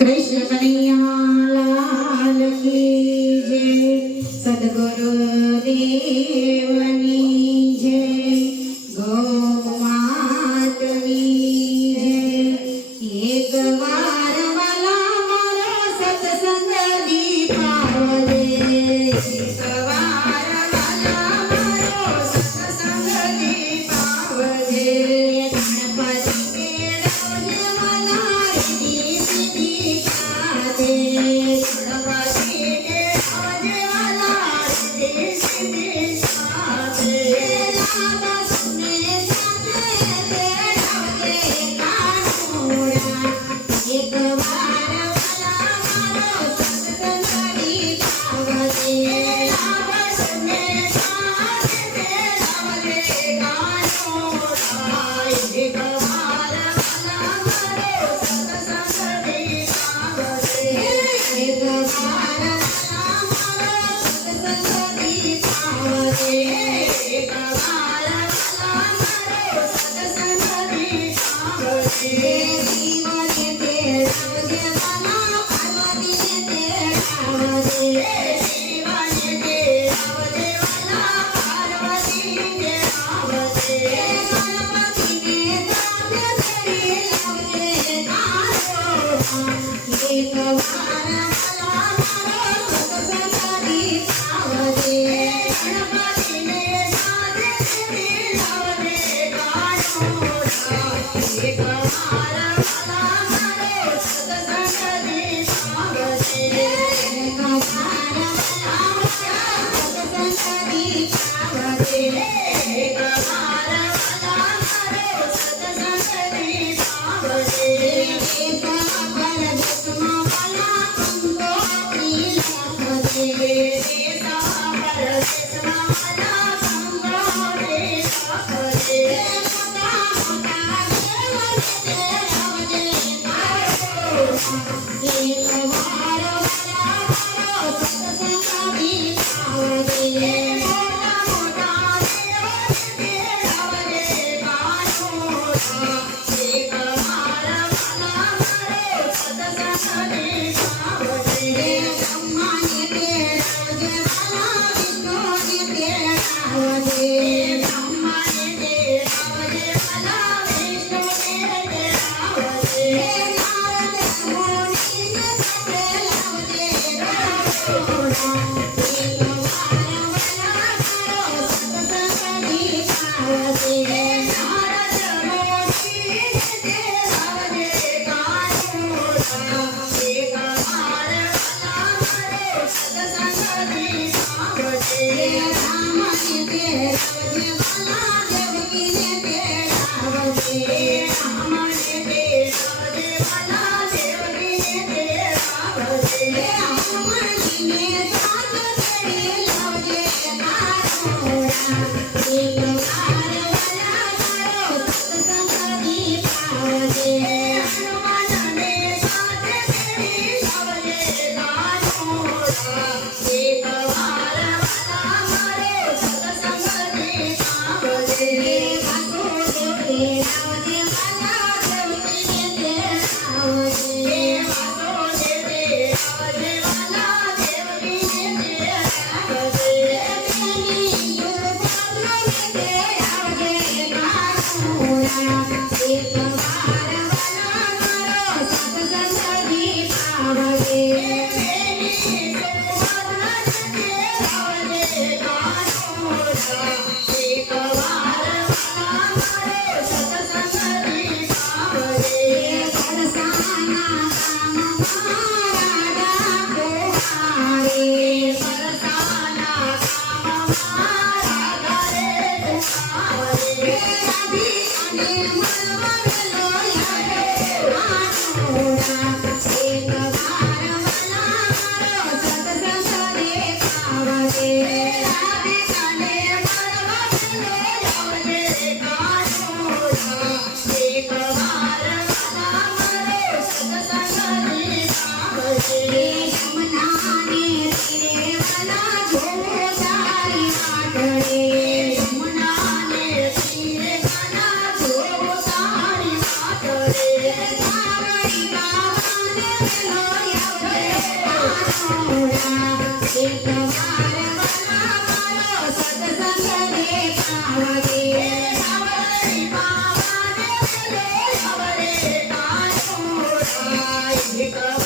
कृष्ण कन्हैया लाल की जय। सद्गुरु देवनी जय। गौ मातनी जय। एक बार वाला मारो सत्संग दीपावले। एक बार वाला मारो सत्संग दीपावले। गणपति मेळावजे मला रिद्धी सिद्धी खाते। गणपति मेळावजे मला रिद्धी सिद्धी खाते। लागा सुने साथे तेळावजे कानोरा। एक बार वाला मारो सत्संग दीपावले। लागा सुने साथे तेळावजे कानोरा। एक बार वाला मारो सत्संग दीपावले। एक बार वाला मारो सत्संग दीपावले। एक बार वाला मारो सत्संग दीपावले। शिवने तेळावजे मला पार्वतीने तेळावजे। शिवने तेळावजे मला पार्वतीने तेळावजे। गणपतीने तांब्या तरी लावले कानोरा। एक बार मला मारो सत्संग दीपावले। गणपतीने तांब्या तरी लावले कानोरा। एक बार मला मारो सत्संग दीपावले। एक बार मला मारो सत्संग दीपावले। एक बार मला मारो सत्संग दीपावले। एक परदेशमा मला कंगोत्री लाभते। एक परदेशमा मला कंगोत्री लाभते। मोठा मोठा देवाचे तेळावजे कानोरा। एक बार वाला मारो सत्संग दीपावले। मोठा मोठा देवाचे तेळावजे कानोरा। एक बार वाला मारो सत्संग दीपावले। ब्रह्माने तेळावजे मला विष्णूने तेळावजे। ब्रह्माने तेळावजे मला विष्णूने तेळावजे। नारद मुनीने तेळावजे कानोरा। एक बार वाला मारो सत्संग दीपावले। नारद मुनीने तेळावजे कानोरा। एक बार वाला मारो सत्संग दीपावले। रामाने तेळावजे मला देवकीने तेळावजे। रामाने तेळावजे मला देवकीने तेळावजे। हनुमानजीने सात फेरे लावले कानोरा। एक बार वाला मारो सत्संग दीपावले। हनुमानने सात फेरे लावले कानोरा। एक बार वाला मारो सत्संग दीपावले। वासुदेव तेळावजे मला देवकीने तेळावजे। वासुदेव तेळावजे मला देवकीने तेळावजे। प्रेमी युगधर्मने तेळावजे कानोरा। एक बार वाला मारो सत्संग दीपावले। प्रेमी युगधर्मने तेळावजे कानोरा। एक बार वाला मारो सत्संग दीपावले। बरसाना काम महाराजा कुमारे। बरसाना काम महाराजा रे कुमारे। राधिकाने मलमल लोया रे कानोरा। एक बार वाला એક